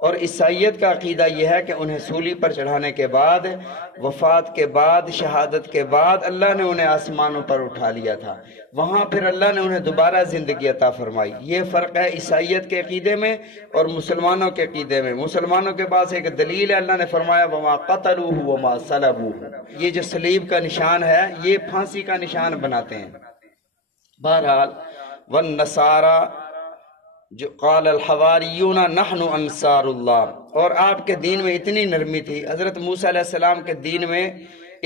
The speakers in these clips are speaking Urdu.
اور عیسائیت کا عقیدہ یہ ہے کہ انہیں سولی پر چڑھانے کے بعد، وفات کے بعد، شہادت کے بعد اللہ نے انہیں آسمانوں پر اٹھا لیا تھا، وہاں پھر اللہ نے انہیں دوبارہ زندگی عطا فرمائی۔ یہ فرق ہے عیسائیت کے عقیدے میں اور مسلمانوں کے عقیدے میں۔ مسلمانوں کے پاس ایک دلیل ہے، اللہ نے فرمایا وَمَا قَتَلُوهُ وَمَا صَلَبُوهُ، یہ جو صلیب کا نشان ہے یہ پھانسی کا نشان بناتے ہیں۔ بہرحال وَالنَّصَارَى جو قال الحواریون نحن انصار اللہ، اور آپ کے دین میں اتنی نرمی تھی، حضرت موسیٰ علیہ السلام کے دین میں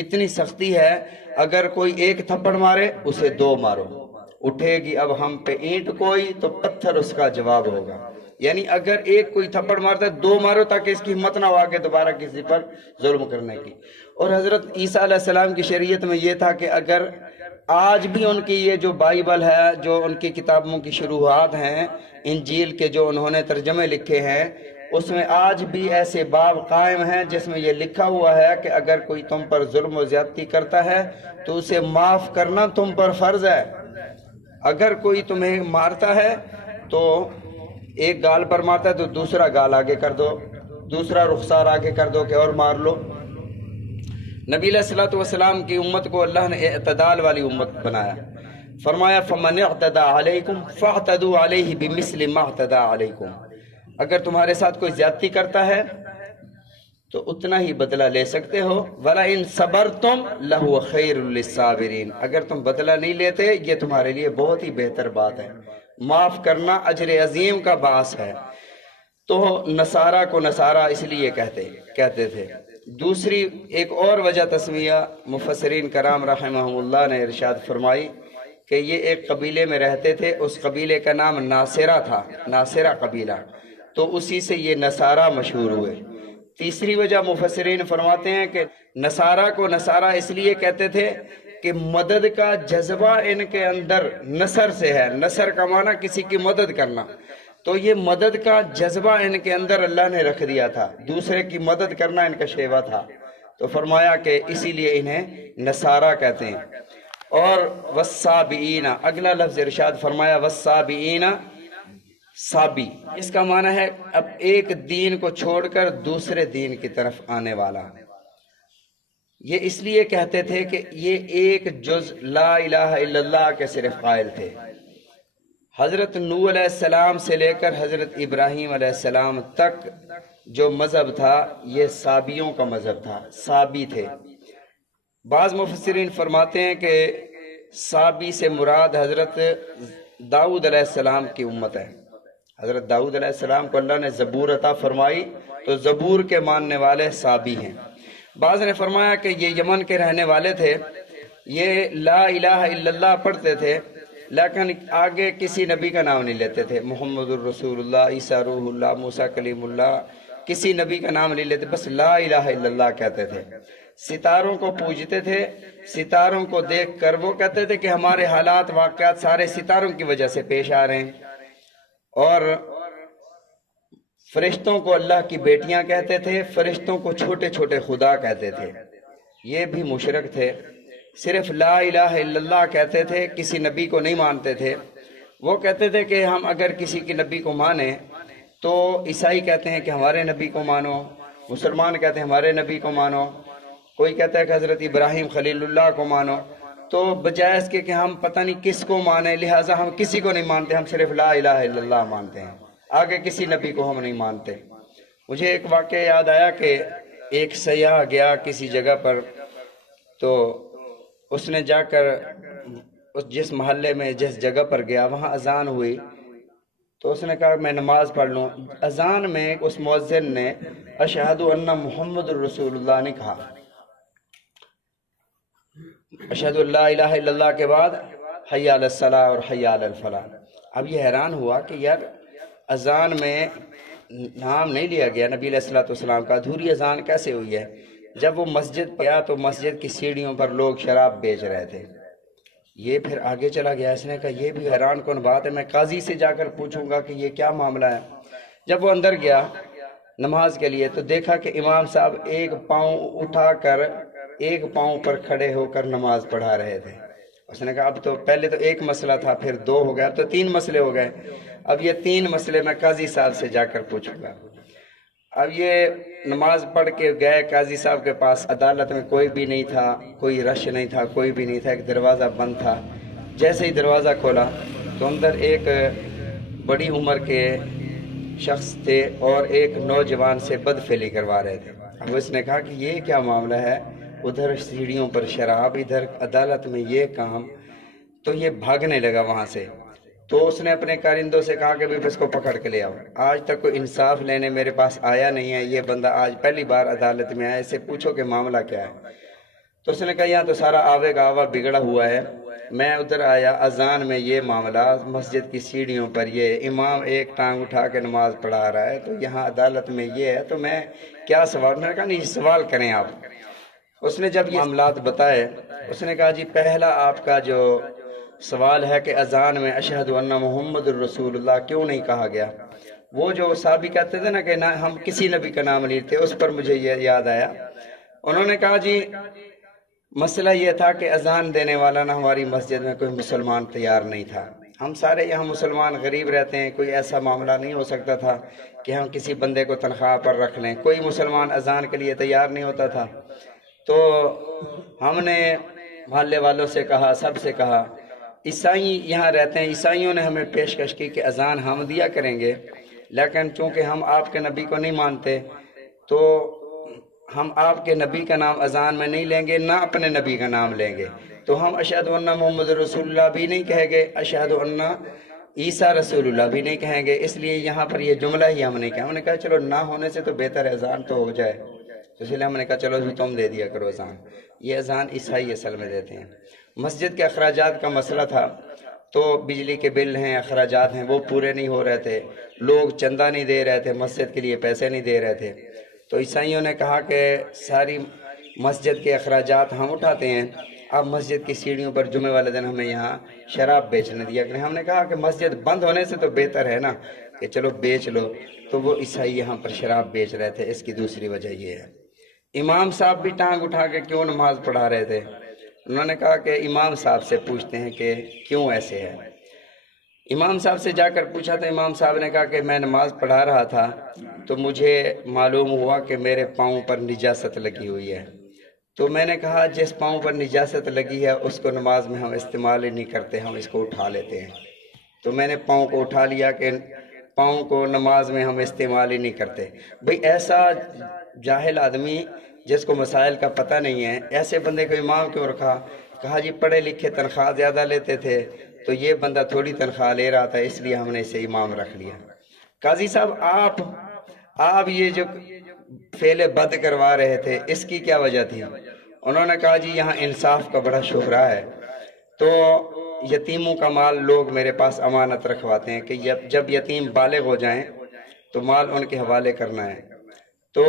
اتنی سختی ہے، اگر کوئی ایک تھپڑ مارے اسے 2 مارو، اٹھے گی اب ہم پہ اینٹ کوئی تو پتھر اس کا جواب ہوگا، یعنی اگر ایک کوئی تھپڑ مارتا ہے 2 مارو تاکہ اس کی ہمت نہ ہو آگے دوبارہ کسی پر ظلم کرنے کی۔ اور حضرت عیسیٰ علیہ السلام کی شریعت میں یہ تھا کہ اگر آج بھی ان کی یہ جو بائبل ہے، جو ان کی کتابوں کی شروحات ہیں، انجیل کے جو انہوں نے ترجمے لکھے ہیں، اس میں آج بھی ایسے باب قائم ہیں جس میں یہ لکھا ہوا ہے کہ اگر کوئی تم پر ظلم و زیادتی کرتا ہے تو اسے معاف کرنا تم پر فرض ہے۔ اگر کوئی تمہیں مارتا ہے تو ایک گال پر مارتا ہے تو دوسرا گال آگے کر دو، دوسرا رخسار آگے کر دو کہ اور مار لو۔ نبی علیہ الصلوۃ والسلام کی امت کو اللہ نے اعتدال والی امت بنایا، فرمایا فَمَنِ اعْتَدَى عَلَيْكُمْ فَاعْتَدُوا عَلَيْهِ بِمِثْلِ مَا اعْتَدَى عَلَيْكُمْ، اگر تمہارے ساتھ کوئی زیادتی کرتا ہے تو اتنا ہی بدلہ لے سکتے ہو، وَلَئِن صَبَرْتُمْ لَهُوَ خَيْرٌ لِلصَّابِرِينَ، اگر تم بدلہ نہیں لیتے یہ تمہارے لیے بہت ہی بہتر بات ہے، معاف کرنا اجر عظیم کا باعث ہے۔ تو نصارہ کو نصارہ اس لیے کہتے تھے۔ دوسری ایک اور وجہ تسمیہ مفسرین کرام رحمہم اللہ نے ارشاد فرمائی کہ یہ ایک قبیلے میں رہتے تھے، اس قبیلے کا نام ناصرہ تھا، ناصرہ قبیلہ، تو اسی سے یہ نصارہ مشہور ہوئے۔ تیسری وجہ مفسرین فرماتے ہیں کہ نصارہ کو نصارہ اس لیے کہتے تھے کہ مدد کا جذبہ ان کے اندر نصر سے ہے، نصر کا معنی کسی کی مدد کرنا، تو یہ مدد کا جذبہ ان کے اندر اللہ نے رکھ دیا تھا، دوسرے کی مدد کرنا ان کا شیوہ تھا، تو فرمایا کہ اسی لیے انہیں نصارہ کہتے ہیں۔ اور والسابئین، اگلا لفظ ارشاد فرمایا والسابئین، سابی، اس کا معنی ہے اب ایک دین کو چھوڑ کر دوسرے دین کی طرف آنے والا۔ یہ اس لیے کہتے تھے کہ یہ ایک جز لا الہ الا اللہ کے صرف قائل تھے۔ حضرت نوح علیہ السلام سے لے کر حضرت ابراہیم علیہ السلام تک جو مذہب تھا یہ سابیوں کا مذہب تھا، سابی تھے۔ بعض مفسرین فرماتے ہیں کہ سابی سے مراد حضرت داؤد علیہ السلام کی امت ہے۔ حضرت داؤد علیہ السلام کو اللہ نے زبور عطا فرمائی تو زبور کے ماننے والے سابی ہیں۔ بعض نے فرمایا کہ یہ یمن کے رہنے والے تھے، یہ لا الہ الا اللہ پڑھتے تھے لیکن آگے کسی نبی کا نام نہیں لیتے تھے، محمد الرسول اللہ، عیسیٰ روح اللہ، موسیٰ کلیم اللہ، کسی نبی کا نام نہیں لیتے، بس لا الہ الا اللہ کہتے تھے۔ ستاروں کو پوجتے تھے، ستاروں کو دیکھ کر وہ کہتے تھے کہ ہمارے حالات واقعات سارے ستاروں کی وجہ سے پیش آ رہے ہیں، اور فرشتوں کو اللہ کی بیٹیاں کہتے تھے، فرشتوں کو چھوٹے چھوٹے خدا کہتے تھے۔ یہ بھی مشرک تھے، صرف لا الہ الا اللہ کہتے تھے، کسی نبی کو نہیں مانتے تھے۔ وہ کہتے تھے کہ ہم اگر کسی کی نبی کو مانیں تو عیسائی کہتے ہیں کہ ہمارے نبی کو مانو، مسلمان کہتے ہیں ہمارے نبی کو مانو، کوئی کہتا ہے کہ حضرت ابراہیم خلیل اللہ کو مانو، تو بجائے اس کے کہ ہم پتہ نہیں کس کو مانیں، لہٰذا ہم کسی کو نہیں مانتے، ہم صرف لا الہ الا اللہ مانتے ہیں، آگے کسی نبی کو ہم نہیں مانتے۔ مجھے ایک واقعہ یاد آیا کہ ایک سیاح گیا کسی جگہ پر، تو اس نے جا کر جس محلے میں جس جگہ پر گیا وہاں اذان ہوئی تو اس نے کہا میں نماز پڑھ لوں۔ اذان میں اس مؤذن نے اشہد ان محمد الرسول اللہ نے کہا، اشہد اللہ الہ الا اللہ کے بعد حی علی الصلاۃ اور حی علی الفلاح۔ اب یہ حیران ہوا کہ یار اذان میں نام نہیں لیا گیا نبی علیہ الصلوۃ والسلام کا، ادھوری اذان کیسے ہوئی ہے؟ جب وہ مسجد گیا تو مسجد کی سیڑھیوں پر لوگ شراب بیچ رہے تھے۔ یہ پھر آگے چلا گیا، اس نے کہا یہ بھی حیران کن بات ہے، میں قاضی سے جا کر پوچھوں گا کہ یہ کیا معاملہ ہے۔ جب وہ اندر گیا نماز کے لیے تو دیکھا کہ امام صاحب ایک پاؤں اٹھا کر ایک پاؤں پر کھڑے ہو کر نماز پڑھا رہے تھے۔ اس نے کہا اب تو پہلے تو ایک مسئلہ تھا، پھر 2 ہو گیا، اب تو 3 مسئلے ہو گئے، اب یہ 3 مسئلے میں قاضی صاحب سے جا کر پوچھوں گا۔ اب یہ نماز پڑھ کے گئے قاضی صاحب کے پاس، عدالت میں کوئی بھی نہیں تھا، کوئی رش نہیں تھا، کوئی بھی نہیں تھا، ایک دروازہ بند تھا۔ جیسے ہی دروازہ کھولا تو اندر ایک بڑی عمر کے شخص تھے اور ایک نوجوان سے بدفعلی کروا رہے تھے۔ اب اس نے کہا کہ یہ کیا معاملہ ہے، ادھر سیڑھیوں پر شراب، ادھر عدالت میں یہ کام، تو یہ بھاگنے لگا وہاں سے۔ تو اس نے اپنے کارندوں سے کہا کہ اس کو پکڑ کے لے آؤ، آج تک کوئی انصاف لینے میرے پاس آیا نہیں ہے، یہ بندہ آج پہلی بار عدالت میں آیا، اسے پوچھو کہ معاملہ کیا ہے۔ تو اس نے کہا یہاں تو سارا آوے گاوا بگڑا ہوا ہے، میں ادھر آیا اذان میں یہ معاملہ، مسجد کی سیڑھیوں پر یہ امام ایک ٹانگ اٹھا کے نماز پڑھا رہا ہے، تو یہاں عدالت میں یہ ہے، تو میں کیا سوال؟ میں نے کہا نہیں سوال کریں آپ۔ اس نے جب یہ معاملات بتائے، اس نے کہا جی پہلا آپ کا جو سوال ہے کہ اذان میں اشہد ان محمد الرسول اللہ کیوں نہیں کہا گیا؟ وہ جو صحابی کہتے تھے نا کہ ہم کسی نبی کا نام نہیں لیتے، اس پر مجھے یہ یاد آیا۔ انہوں نے کہا جی مسئلہ یہ تھا کہ اذان دینے والا نا ہماری مسجد میں کوئی مسلمان تیار نہیں تھا، ہم سارے یہاں مسلمان غریب رہتے ہیں، کوئی ایسا معاملہ نہیں ہو سکتا تھا کہ ہم کسی بندے کو تنخواہ پر رکھ لیں، کوئی مسلمان اذان کے لیے تیار نہیں ہوتا تھا۔ تو ہم نے محلے والوں سے کہا، سب سے کہا، عیسائی یہاں رہتے ہیں، عیسائیوں نے ہمیں پیشکش کی کہ اذان ہم دیا کریں گے، لیکن چونکہ ہم آپ کے نبی کو نہیں مانتے تو ہم آپ کے نبی کا نام اذان میں نہیں لیں گے، نہ اپنے نبی کا نام لیں گے، تو ہم اشہد ان محمد رسول اللہ بھی نہیں کہیں گے، اشہد ان عیسیٰ رسول اللہ بھی نہیں کہیں گے، اس لیے یہاں پر یہ جملہ ہی ہم نہیں کہیں۔ ہم نے کہا چلو نہ ہونے سے تو بہتر ہے اذان تو ہو جائے، اس لیے ہم نے کہا چلو تم دے دیا کرو اذان۔ یہ اذان عیسائی اصل میں دیتے ہیں۔ مسجد کے اخراجات کا مسئلہ تھا، تو بجلی کے بل ہیں، اخراجات ہیں، وہ پورے نہیں ہو رہے تھے، لوگ چندہ نہیں دے رہے تھے، مسجد کے لیے پیسے نہیں دے رہے تھے، تو عیسائیوں نے کہا کہ ساری مسجد کے اخراجات ہم اٹھاتے ہیں، اب مسجد کی سیڑھیوں پر جمعے والے دن ہمیں یہاں شراب بیچنے دیا کریں۔ ہم نے کہا کہ مسجد بند ہونے سے تو بہتر ہے نا کہ چلو بیچ لو، تو وہ عیسائی یہاں پر شراب بیچ رہے تھے۔ اس کی دوسری وجہ یہ ہے، امام صاحب بھی ٹانگ اٹھا کے کیوں نماز پڑھا رہے تھے؟ انہوں نے کہا کہ امام صاحب سے پوچھتے ہیں کہ کیوں ایسے ہے۔ امام صاحب سے جا کر پوچھا تو امام صاحب نے کہا کہ میں نماز پڑھا رہا تھا تو مجھے معلوم ہوا کہ میرے پاؤں پر نجاست لگی ہوئی ہے، تو میں نے کہا جس پاؤں پر نجاست لگی ہے اس کو نماز میں ہم استعمال ہی نہیں کرتے، ہم اس کو اٹھا لیتے ہیں، تو میں نے پاؤں کو اٹھا لیا کہ پاؤں کو نماز میں ہم استعمال ہی نہیں کرتے۔ بھئی ایسا جاہل آدمی جس کو مسائل کا پتہ نہیں ہے، ایسے بندے کو امام کیوں رکھا؟ کہا جی پڑھے لکھے تنخواہ زیادہ لیتے تھے تو یہ بندہ تھوڑی تنخواہ لے رہا تھا، اس لیے ہم نے اسے امام رکھ لیا۔ قاضی صاحب آپ یہ جو فعل بد کروا رہے تھے اس کی کیا وجہ تھی؟ انہوں نے کہا جی یہاں انصاف کا بڑا شہرا ہے، تو یتیموں کا مال لوگ میرے پاس امانت رکھواتے ہیں کہ جب یتیم بالغ ہو جائیں تو مال ان کے حوالے کرنا ہے، تو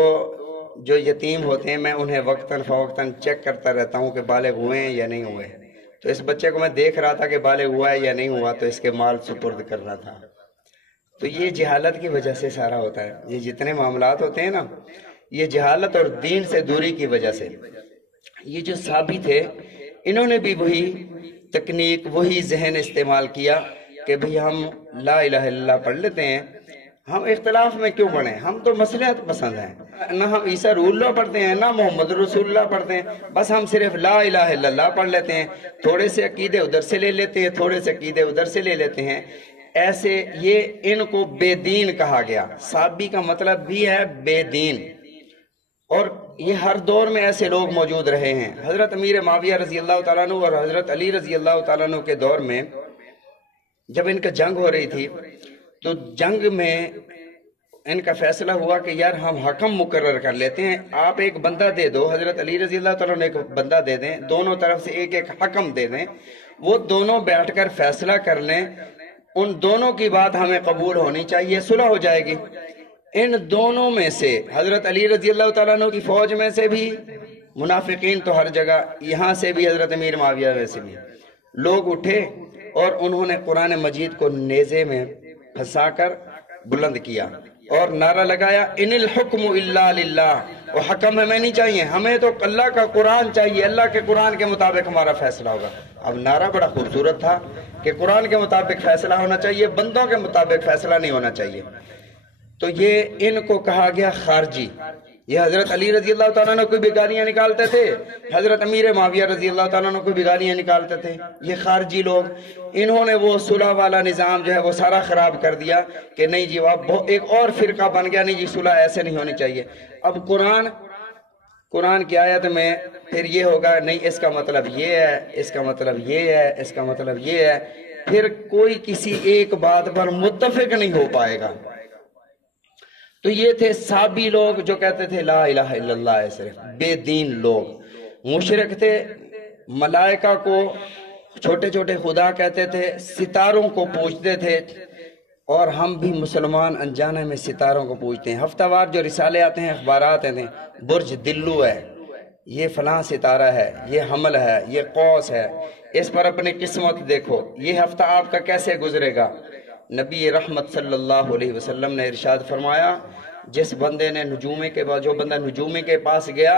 جو یتیم ہوتے ہیں میں انہیں وقتاً فوقتاً چیک کرتا رہتا ہوں کہ بالغ ہوئے ہیں یا نہیں ہوئے، تو اس بچے کو میں دیکھ رہا تھا کہ بالغ ہوا ہے یا نہیں ہوا، تو اس کے مال سپرد کرنا تھا۔ تو یہ جہالت کی وجہ سے سارا ہوتا ہے، یہ جتنے معاملات ہوتے ہیں نا یہ جہالت اور دین سے دوری کی وجہ سے۔ یہ جو صحابی تھے انہوں نے بھی وہی تکنیک، وہی ذہن استعمال کیا کہ بھئی ہم لا الہ الا اللہ پڑھ لیتے ہیں، ہم اختلاف میں کیوں پڑھیں، ہم تو مصلحت پسند ہیں، نہ ہم عیسیٰ رسول اللہ پڑھتے ہیں نہ محمد رسول اللہ پڑھتے ہیں، بس ہم صرف لا الہ الا اللہ پڑھ لیتے ہیں، تھوڑے سے عقیدے ادھر سے لے لیتے ہیں، تھوڑے سے عقیدے ادھر سے لے لیتے ہیں۔ ایسے یہ ان کو بے دین کہا گیا۔ صحابی کا مطلب بھی ہے بے دین، اور یہ ہر دور میں ایسے لوگ موجود رہے ہیں۔ حضرت امیر معاویہ رضی اللہ تعالیٰ عنہ اور حضرت علی رضی اللہ تعالیٰ عنہ کے دور میں جب ان کا جنگ ہو رہی تھی تو جنگ میں ان کا فیصلہ ہوا کہ یار ہم حکم مقرر کر لیتے ہیں، آپ ایک بندہ دے دو، حضرت علی رضی اللہ تعالیٰ عنہ ایک بندہ دے دیں، دونوں طرف سے ایک ایک حکم دے دیں، وہ دونوں بیٹھ کر فیصلہ کر لیں، ان دونوں کی بات ہمیں قبول ہونی چاہیے، صلح ہو جائے گی۔ ان دونوں میں سے حضرت علی رضی اللہ تعالیٰ عنہ کی فوج میں سے بھی منافقین تو ہر جگہ، یہاں سے بھی حضرت امیر معاویہ میں سے بھی لوگ اٹھے اور انہوں نے قرآن مجید کو نیزے میں پھنسا کر بلند کیا اور نعرہ لگایا ان الحکم الا للہ، وہ حکم ہمیں نہیں چاہیے، ہمیں تو اللہ کا قرآن چاہیے، اللہ کے قرآن کے مطابق ہمارا فیصلہ ہوگا۔ اب نعرہ بڑا خوبصورت تھا کہ قرآن کے مطابق فیصلہ ہونا چاہیے، بندوں کے مطابق فیصلہ نہیں ہونا چاہیے۔ تو یہ ان کو کہا گیا خارجی۔ یہ حضرت علی رضی اللہ تعالیٰ عنہ کو بھی گالیاں نکالتے تھے، حضرت امیر معاویہ رضی اللہ تعالیٰ عنہ کو بھی گالیاں نکالتے تھے، یہ خارجی لوگ۔ انہوں نے وہ صلح والا نظام جو ہے وہ سارا خراب کر دیا کہ نہیں جی ایک اور فرقہ بن گیا، نہیں جی صلح ایسے نہیں ہونی چاہیے۔ اب قرآن کی آیت میں پھر یہ ہوگا نہیں اس کا مطلب یہ ہے، اس کا مطلب یہ ہے، اس کا مطلب یہ ہے، پھر کوئی کسی ایک بات پر متفق نہیں ہو پائے گا۔ تو یہ تھے صابی لوگ جو کہتے تھے لا الہ الا اللہ ہے، صرف بے دین لوگ، مشرک تھے، ملائکہ کو چھوٹے چھوٹے خدا کہتے تھے، ستاروں کو پوجتے تھے، اور ہم بھی مسلمان انجانے میں ستاروں کو پوجتے ہیں۔ ہفتہ وار جو رسالے آتے ہیں، اخبارات ہیں، برج دلو ہے، یہ فلاں ستارہ ہے، یہ حمل ہے، یہ قوس ہے، اس پر اپنی قسمت دیکھو، یہ ہفتہ آپ کا کیسے گزرے گا۔ نبی رحمت صلی اللہ علیہ وسلم نے ارشاد فرمایا، جس بندے نے جو بندہ نجومی کے پاس گیا،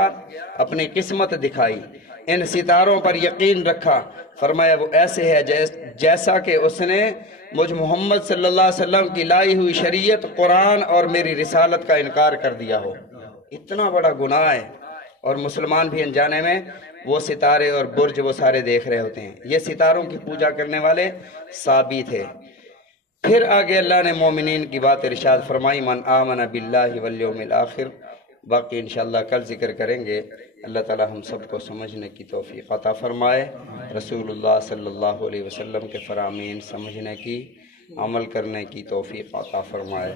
اپنی قسمت دکھائی، ان ستاروں پر یقین رکھا، فرمایا وہ ایسے ہے جیسا کہ اس نے مجھ محمد صلی اللہ علیہ وسلم کی لائی ہوئی شریعت، قرآن اور میری رسالت کا انکار کر دیا ہو۔ اتنا بڑا گناہ ہے، اور مسلمان بھی انجانے میں وہ ستارے اور برج وہ سارے دیکھ رہے ہوتے ہیں۔ یہ ستاروں کی پوجا کرنے والے صابی تھے۔ پھر آگے اللہ نے مومنین کی بات ارشاد فرمائی، من آمن باللہ والیوم الآخر، باقی انشاءاللہ کل ذکر کریں گے۔ اللہ تعالی ہم سب کو سمجھنے کی توفیق عطا فرمائے، رسول اللہ صلی اللہ علیہ وسلم کے فرامین سمجھنے کی، عمل کرنے کی توفیق عطا فرمائے۔